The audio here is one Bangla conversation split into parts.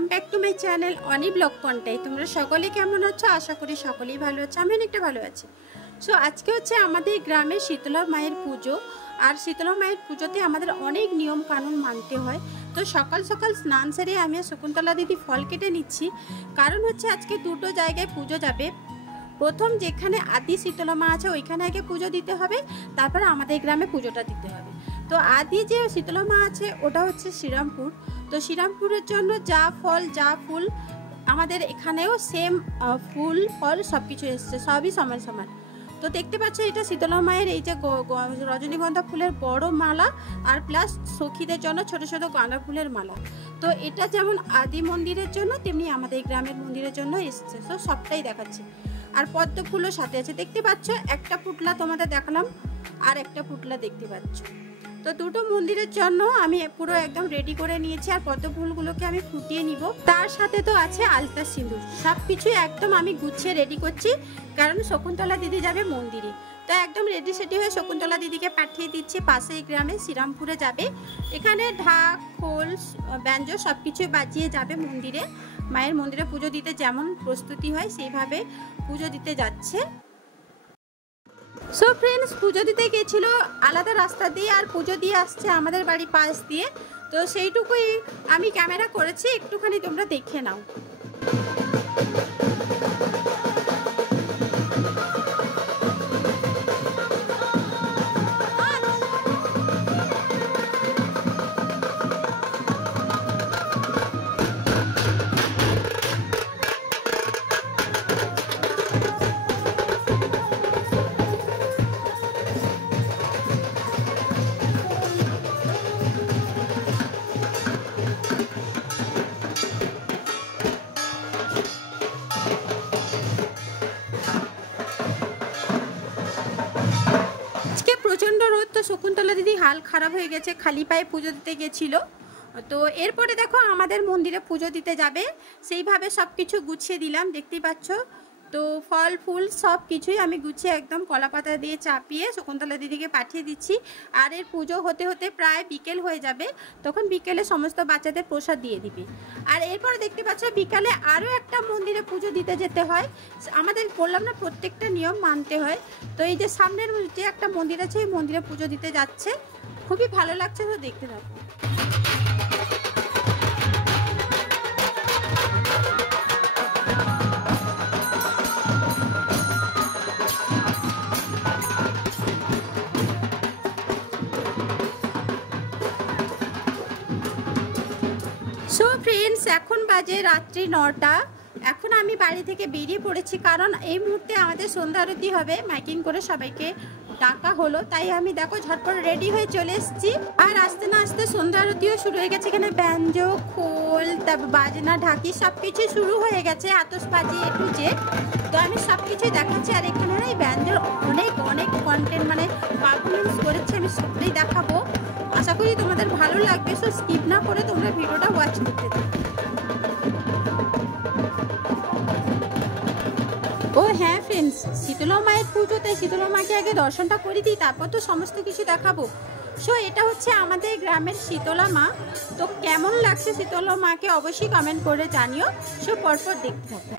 Welcome back to my channel Oni blog Contai. তোমরা সকলে কেমন আছো? আশা করি সকলেই ভালো আছো, আমি অনেকটা ভালো আছি। সো আজকে হচ্ছে আমাদের গ্রামে শীতলা মায়ের পুজো। আর শীতলা মায়ের পুজোতে আমাদের অনেক নিয়ম কানুন মানতে হয়। তো সকাল সকাল স্নান সেরে আমি শকুন্তলা দিদি ফল কেটে নিচ্ছি, কারণ হচ্ছে আজকে দুটো জায়গায় পুজো যাবে। প্রথম যেখানে আদি শীতলা মা আছে ওইখানে আগে পুজো দিতে হবে, তারপর আমাদের গ্রামে পুজোটা দিতে হবে। তো আদি যে শীতলা মা আছে ওটা হচ্ছে শ্রীরামপুর। তো শ্রীরামপুরের জন্য যা ফল যা ফুল আমাদের এখানেও সেম ফুল ফল সব কিছু এসছে, সবই সমান সমান। তো দেখতে পাচ্ছ এটা শীতলা মায়ের এই যে রজনীগন্ধা ফুলের বড় মালা, আর প্লাস সখীদের জন্য ছোট ছোট গাঁদা ফুলের মালা। তো এটা যেমন আদি মন্দিরের জন্য তেমনি আমাদের গ্রামের মন্দিরের জন্য এসছে। তো সবটাই দেখাচ্ছি। আর পদ্ম ফুলও সাথে আছে, দেখতে পাচ্ছ একটা পুটলা তোমাদের দেখালাম, আর একটা পুটলা দেখতে পাচ্ছ। তো দুটো মন্দিরের জন্য আমি পুরো একদম রেডি করে নিয়েছি, আর পদ্ম ফুলগুলোকে আমি ফুটিয়ে নিব। তার সাথে তো আছে আলতা সিঁদুর, সব কিছুই একদম আমি গুছিয়ে রেডি করছি, কারণ শকুন্তলা দিদি যাবে মন্দিরে। তো একদম রেডি সেডি হয়ে শকুন্তলা দিদিকে পাঠিয়ে দিচ্ছি পাশেই গ্রামে শ্রীরামপুরে যাবে। এখানে ঢাক খোল ব্যঞ্জন সব কিছুই বাজিয়ে যাবে মন্দিরে। মায়ের মন্দিরে পুজো দিতে যেমন প্রস্তুতি হয় সেইভাবে পুজো দিতে যাচ্ছে। সো ফ্রেন্ডস, পুজো দিতে গেছিল আলাদা রাস্তা দিয়ে, আর পুজো দিয়ে আসছে আমাদের বাড়ি পাশ দিয়ে। তো সেইটুকুই আমি ক্যামেরা করেছি, একটুখানি তোমরা দেখে নাও। প্রচণ্ড রোদ, তো শকুন্তলা দিদি হাল খারাপ হয়ে গেছে, খালি পায়ে পুজো দিতে গেছিল। তো এরপরে দেখো আমাদের মন্দিরে পুজো দিতে যাবে, সেইভাবে সব কিছু গুছিয়ে দিলাম, দেখতেই পাচ্ছ। তো ফল ফুল সব কিছুই আমি গুছিয়ে একদম কলা পাতা দিয়ে চাপিয়ে শকুন্তলা দিদিকে পাঠিয়ে দিচ্ছি। আর এর পুজো হতে হতে প্রায় বিকেল হয়ে যাবে, তখন বিকেলে সমস্ত বাচ্চাদের প্রসাদ দিয়ে দিবি। আর এরপরে দেখতে পাচ্ছ বিকালে আরও একটা মন্দিরে পুজো দিতে যেতে হয়। আমাদের বললাম না প্রত্যেকটা নিয়ম মানতে হয়। তো এই যে সামনের যে একটা মন্দির আছে এই মন্দিরে পুজো দিতে যাচ্ছে, খুবই ভালো লাগছে, তো দেখতে থাকো। সো ফ্রেন্ডস, এখন বাজে রাত্রি 9টা। এখন আমি বাড়ি থেকে বেরিয়ে পড়েছি, কারণ এই মুহূর্তে আমাদের সন্ধ্যা আরতি হবে, মাইকিং করে সবাইকে ডাকা হলো। তাই আমি দেখো ঝটপট রেডি হয়ে চলে এসেছি। আর আস্তে না আস্তে সন্ধ্যা আরতিও শুরু হয়ে গেছে। এখানে ব্যঞ্জন খোল তারপর বাজনা ঢাকি সব কিছু শুরু হয়ে গেছে, আতশবাজি এ টু জেড। তো আমি সব কিছুই দেখাচ্ছি। আর এখানে এই ব্যঞ্জন অনেক অনেক কন্টেন্ট মানে পারফরমেন্স করেছে, আমি সবটাই দেখাবো। আশা করি তোমাদের ভালো লাগবে। সো স্কিপ না করে তোমরা ভিডিওটা ওয়াচ করতে থাকো। ও হ্যাঁ ফ্রেন্ডস, শীতলা মায়ের পুজো, তাই শীতলা মাকে আগে দর্শনটা করে দিই, তারপর তো সমস্ত কিছু দেখাবো। সো এটা হচ্ছে আমাদের গ্রামের শীতলা মা। তো কেমন লাগছে শীতলা মাকে অবশ্যই কমেন্ট করে জানিও। সো পরপর দেখতে থাকো।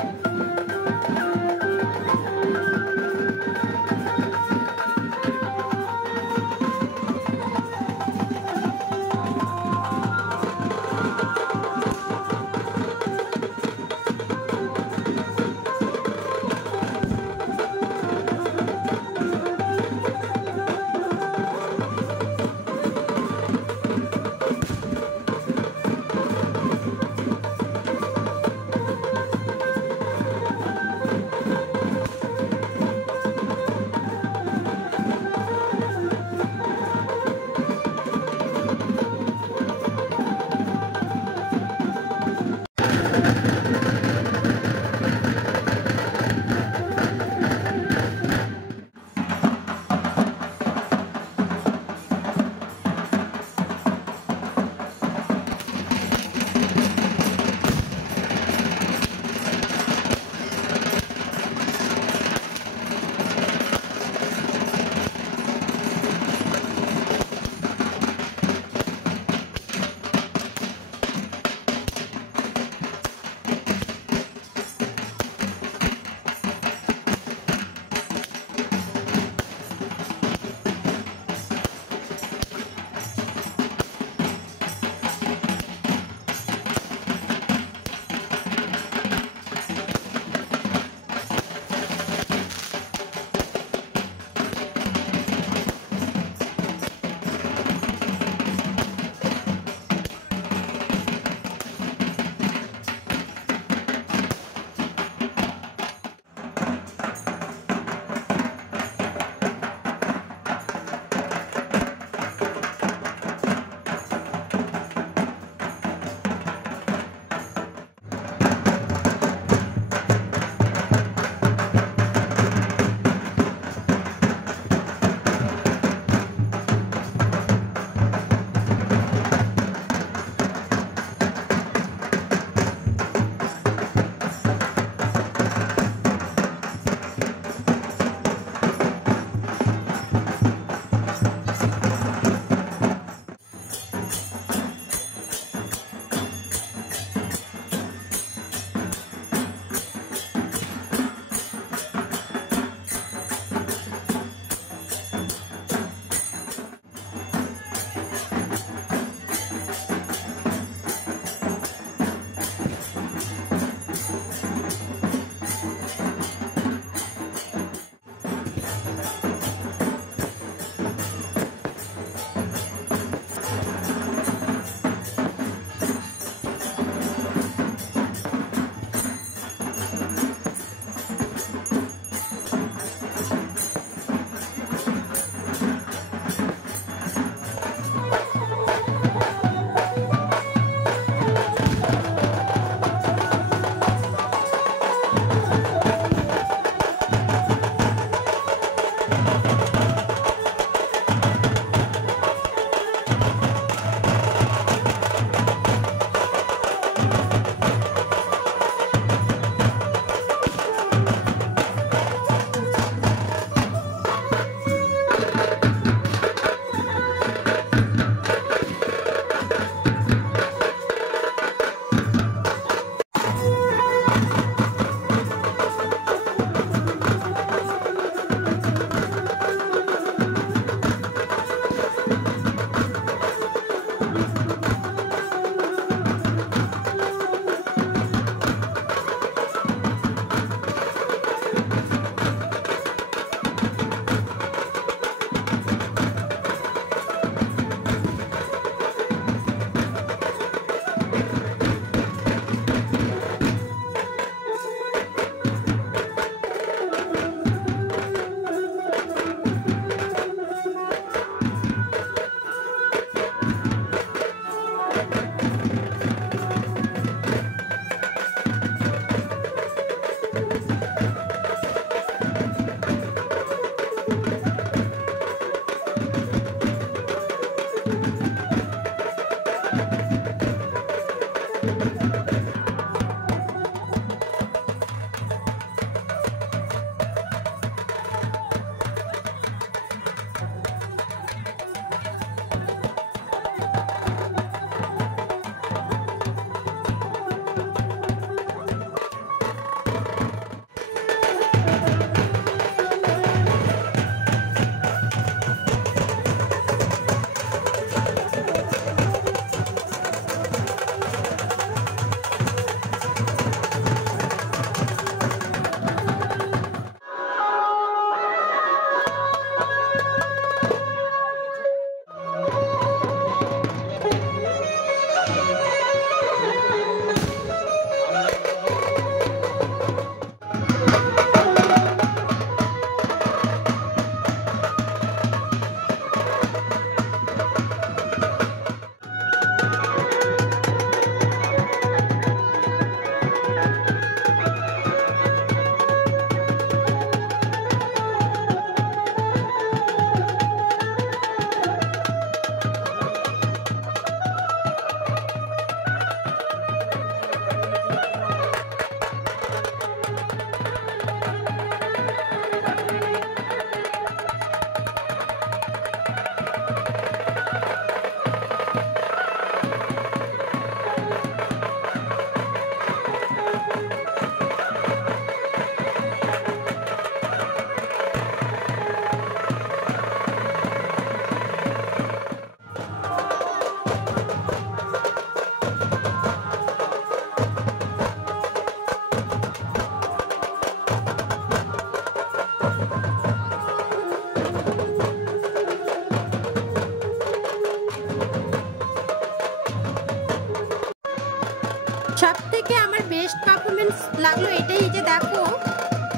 থেকে আমার বেস্ট পারফরমেন্স লাগলো এটাই যে দেখো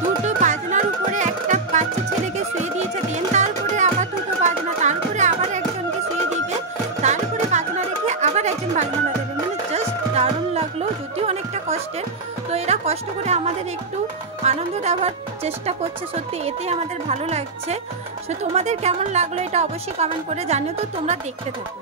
দুটো বাজনার উপরে একটা বাচ্চা ছেলেকে শুয়ে দিয়েছে, দেন তারপরে আবার দুটো বাজনা, তারপরে আবার একজনকে শুয়ে দিবে, তারপরে বাজনা রেখে আবার একজন বাজনা বাজাবে। মানে জাস্ট দারুণ লাগলো, যদিও অনেকটা কষ্টের। তো এরা কষ্ট করে আমাদের একটু আনন্দ দেওয়ার চেষ্টা করছে, সত্যি এতে আমাদের ভালো লাগছে। সো তোমাদের কেমন লাগলো এটা অবশ্যই কমেন্ট করে জানিও। তো তোমরা দেখতে থাকো।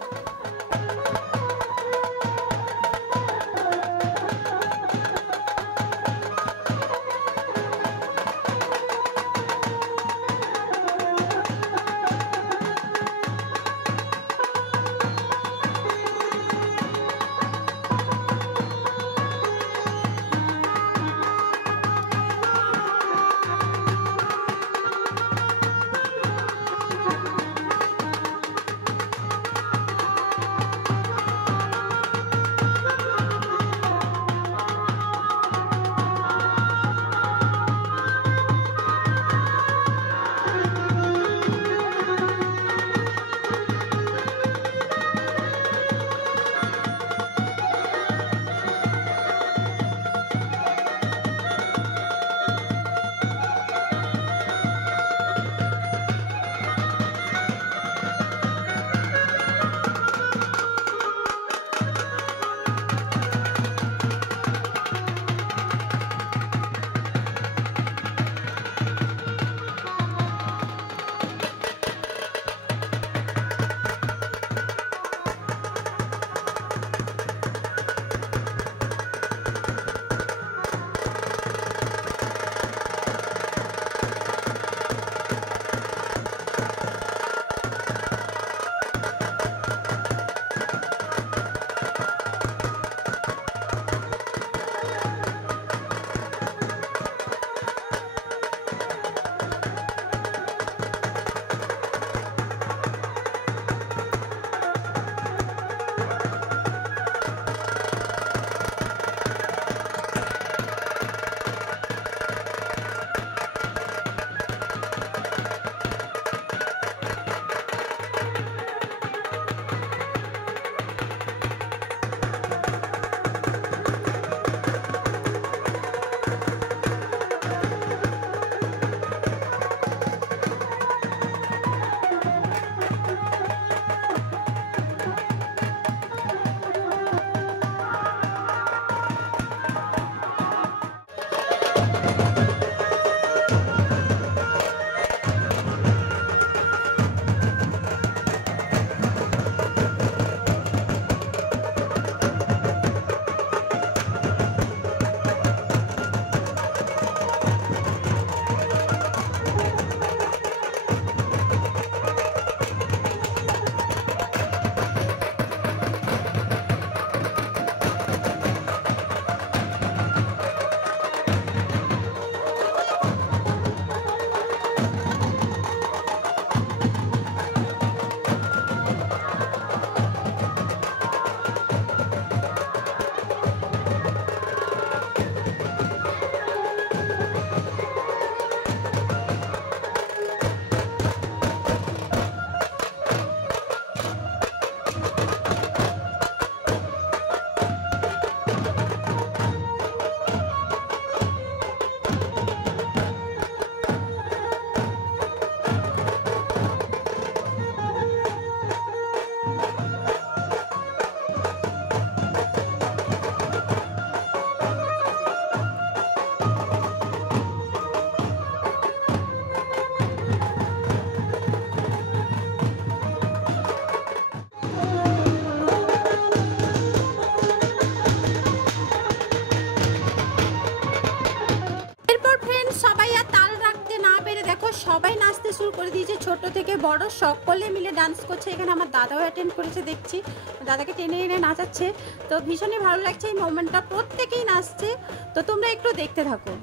সবাই নাচতে শুরু করে দিয়েছে, ছোট থেকে বড় সকলে মিলে ডান্স করছে। এখানে আমার দাদাও অ্যাটেন্ড করেছে, দেখছি দাদাকে টেনে এনে নাচাচ্ছে। তো ভীষণই ভালো লাগছে এই মোমেন্টটা, প্রত্যেকেই নাচছে। তো তোমরা একটু দেখতে থাকো।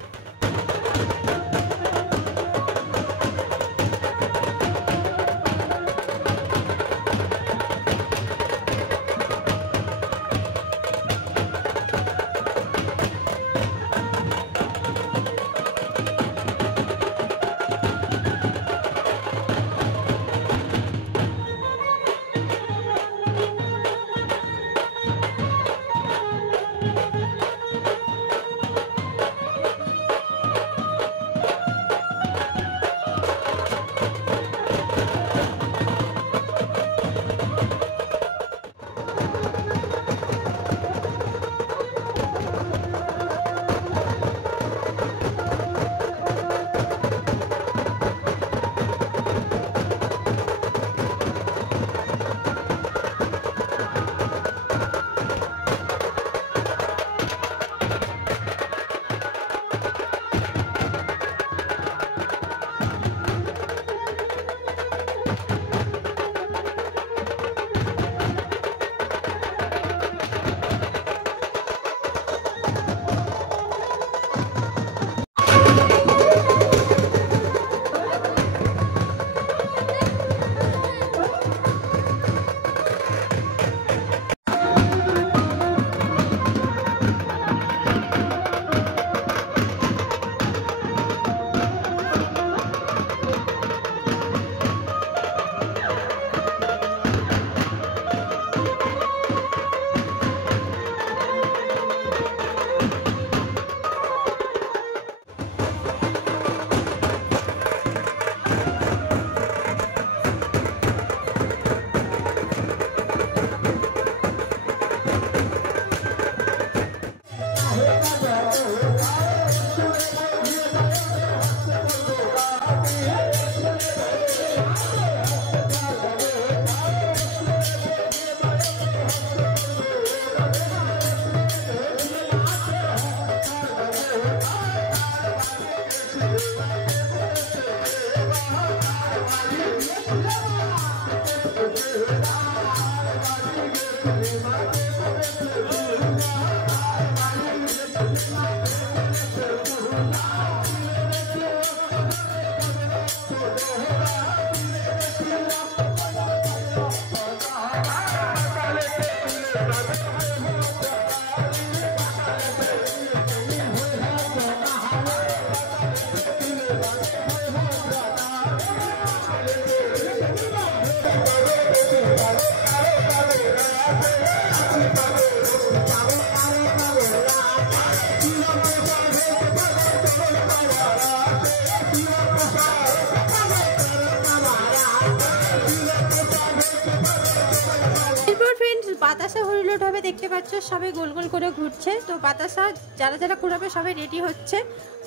বাতাসা হরিলোট হবে, দেখতে পাচ্ছ সবাই গোল গোল করে ঘুরছে। তো বাতাসা যারা যারা কুড়াবে সবাই রেডি হচ্ছে,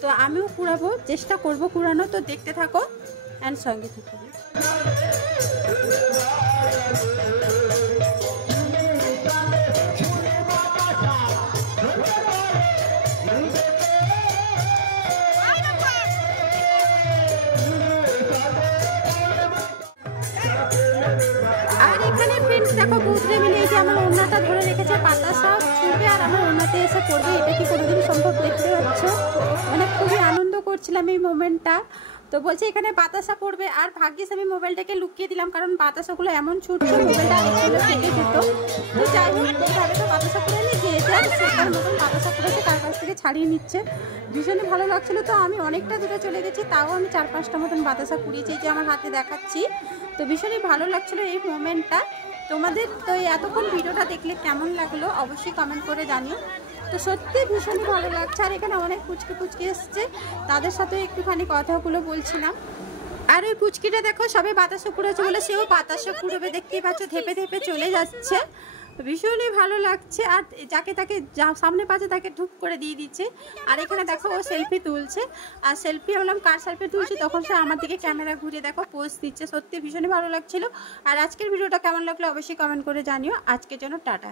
তো আমিও কুড়াবো, চেষ্টা করব কুড়ানো। তো দেখতে থাকো অ্যান্ড সঙ্গে থাকো। আর এখানে ফ্রেন্ডস দেখো বুঝতে মিলে এই যে আমার ওড়নাটা ধরে রেখেছে, বাতাসা ছুটবে আর আমার ওড়নাতে এসে পড়বে। এটা কি কোনোদিন সম্ভব? দেখতে পাচ্ছ, মানে খুবই আনন্দ করছিলাম এই মোমেন্টটা। তো বলছে এখানে বাতাসা পড়বে, আর ভাগ্যিস আমি মোবাইলটাকে লুকিয়ে দিলাম, কারণ বাতাসাগুলো এমন ছুটছে মোবাইলটা আরেকগুলো কেটে যেত। তো যাই হোক, এইভাবে তো বাতাসা পড়ে নি, যে সেটার মতন বাতাসা পড়েছে তার কাছ থেকে ছাড়িয়ে নিচ্ছে। ভীষণই ভালো লাগছিলো। তো আমি অনেকটা দূরে চলে গেছি, তাও আমি 4-5টা মতন বাতাসা কুড়িয়েছি, যে আমার হাতে দেখাচ্ছি। তো ভীষণই ভালো লাগছিলো এই মোমেন্টটা। তোমাদের তো এতক্ষণ ভিডিওটা দেখলে কেমন লাগলো অবশ্যই কমেন্ট করে জানিও। তো সত্যি ভীষণই ভালো লাগছে। আর এখানে অনেক পুচকি পুচকি এসছে, তাদের সাথে একটুখানি কথাগুলো বলছিলাম। আর ওই পুচকিটা দেখো সবাই বাতাসা কুড়েছে বলে সেও বাতাসা কুড়বে, দেখতেই পাচ্ছ ধেপে ধেপে চলে যাচ্ছে। ভীষণই ভালো লাগছে। আর যাকে তাকে সামনে পাচ্ছে তাকে ঢুক করে দিয়ে দিচ্ছে। আর এখানে দেখো ও সেলফি তুলছে, আর সেলফি বললাম কার সেলফি তুলছি, তখন সে আমার দিকে ক্যামেরা ঘুরিয়ে দেখো পোজ দিচ্ছে। সত্যি ভীষণই ভালো লাগছিল। আর আজকের ভিডিওটা কেমন লাগলো অবশ্যই কমেন্ট করে জানিও। আজকের জন্য টাটা।